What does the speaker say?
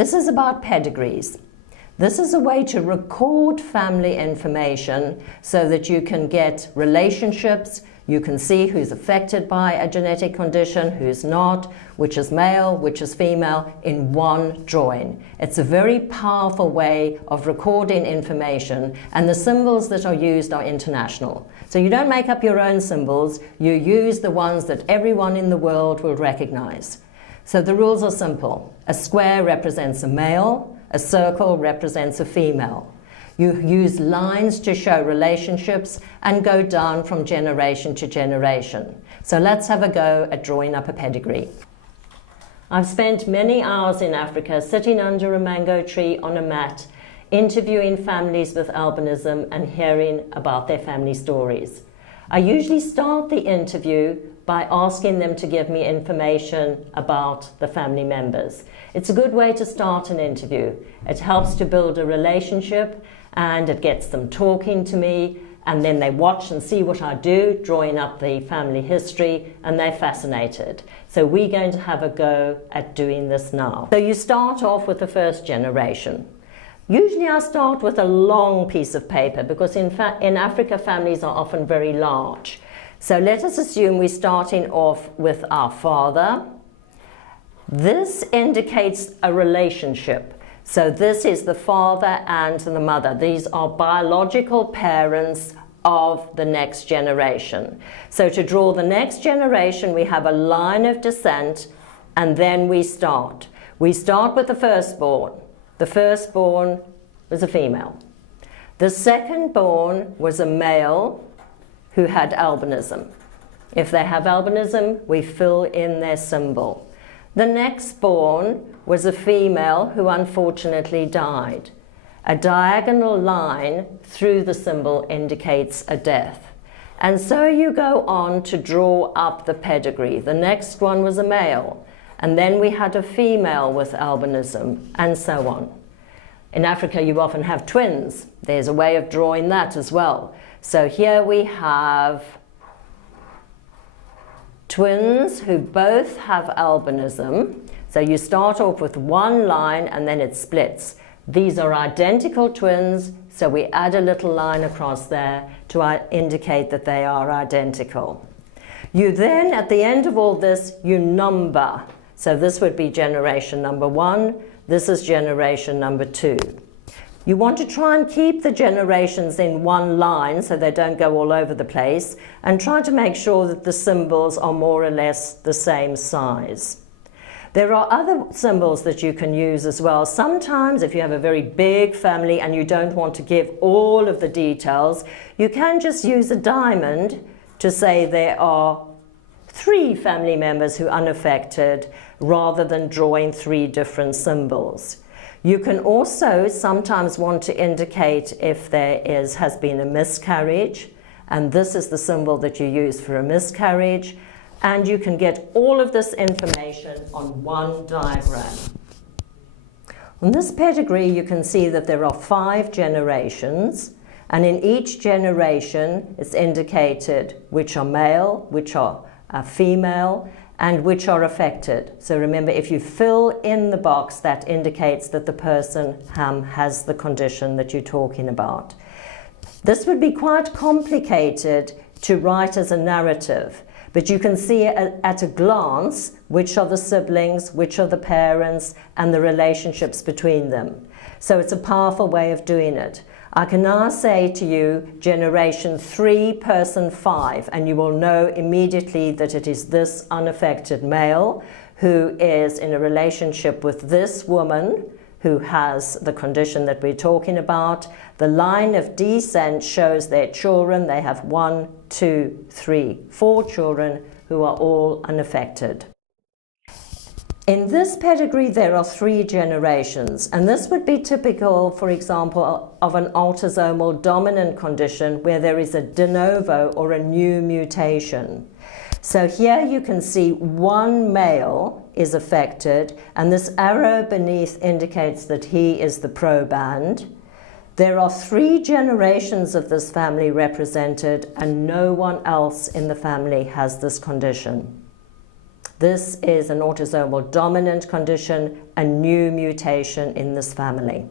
This is about pedigrees. This is a way to record family information so that you can get relationships, you can see who's affected by a genetic condition, who's not, which is male, which is female, in one drawing. It's a very powerful way of recording information, and the symbols that are used are international. So you don't make up your own symbols, you use the ones that everyone in the world will recognize. So the rules are simple. A square represents a male, a circle represents a female. You use lines to show relationships and go down from generation to generation. So let's have a go at drawing up a pedigree. I've spent many hours in Africa sitting under a mango tree on a mat, interviewing families with albinism and hearing about their family stories. I usually start the interview by asking them to give me information about the family members. It's a good way to start an interview. It helps to build a relationship and it gets them talking to me, and then they watch and see what I do, drawing up the family history, and they're fascinated. So we're going to have a go at doing this now. So you start off with the first generation. Usually I start with a long piece of paper because in Africa families are often very large. So let us assume we're starting off with our father. This indicates a relationship. So this is the father and the mother. These are biological parents of the next generation. So to draw the next generation, we have a line of descent, and then we start. We start with the firstborn. The firstborn was a female. The secondborn was a male who had albinism. If they have albinism, we fill in their symbol. The next born was a female who unfortunately died. A diagonal line through the symbol indicates a death. And so you go on to draw up the pedigree. The next one was a male, and then we had a female with albinism, and so on. In Africa, you often have twins. There's a way of drawing that as well. So here we have twins who both have albinism. So you start off with one line and then it splits. These are identical twins, so we add a little line across there to indicate that they are identical. You then, at the end of all this, you number. So this would be generation number 1, this is generation number 2. You want to try and keep the generations in one line so they don't go all over the place, and try to make sure that the symbols are more or less the same size. There are other symbols that you can use as well. Sometimes if you have a very big family and you don't want to give all of the details, you can just use a diamond to say there are 3 family members who are unaffected, rather than drawing 3 different symbols. You can also sometimes want to indicate if there has been a miscarriage, and this is the symbol that you use for a miscarriage, and you can get all of this information on one diagram. On this pedigree, you can see that there are 5 generations, and in each generation it's indicated which are male, which are female, and which are affected. So remember, if you fill in the box, that indicates that the person has the condition that you're talking about. This would be quite complicated to write as a narrative, but you can see at a glance which are the siblings, which are the parents, and the relationships between them. So it's a powerful way of doing it. I can now say to you generation 3, person 5, and you will know immediately that it is this unaffected male who is in a relationship with this woman who has the condition that we're talking about. The line of descent shows their children. They have 1, 2, 3, 4 children who are all unaffected. In this pedigree, there are 3 generations, and this would be typical, for example, of an autosomal dominant condition where there is a de novo or a new mutation. So here you can see 1 male is affected, and this arrow beneath indicates that he is the proband. There are 3 generations of this family represented, and no one else in the family has this condition. This is an autosomal dominant condition, a new mutation in this family.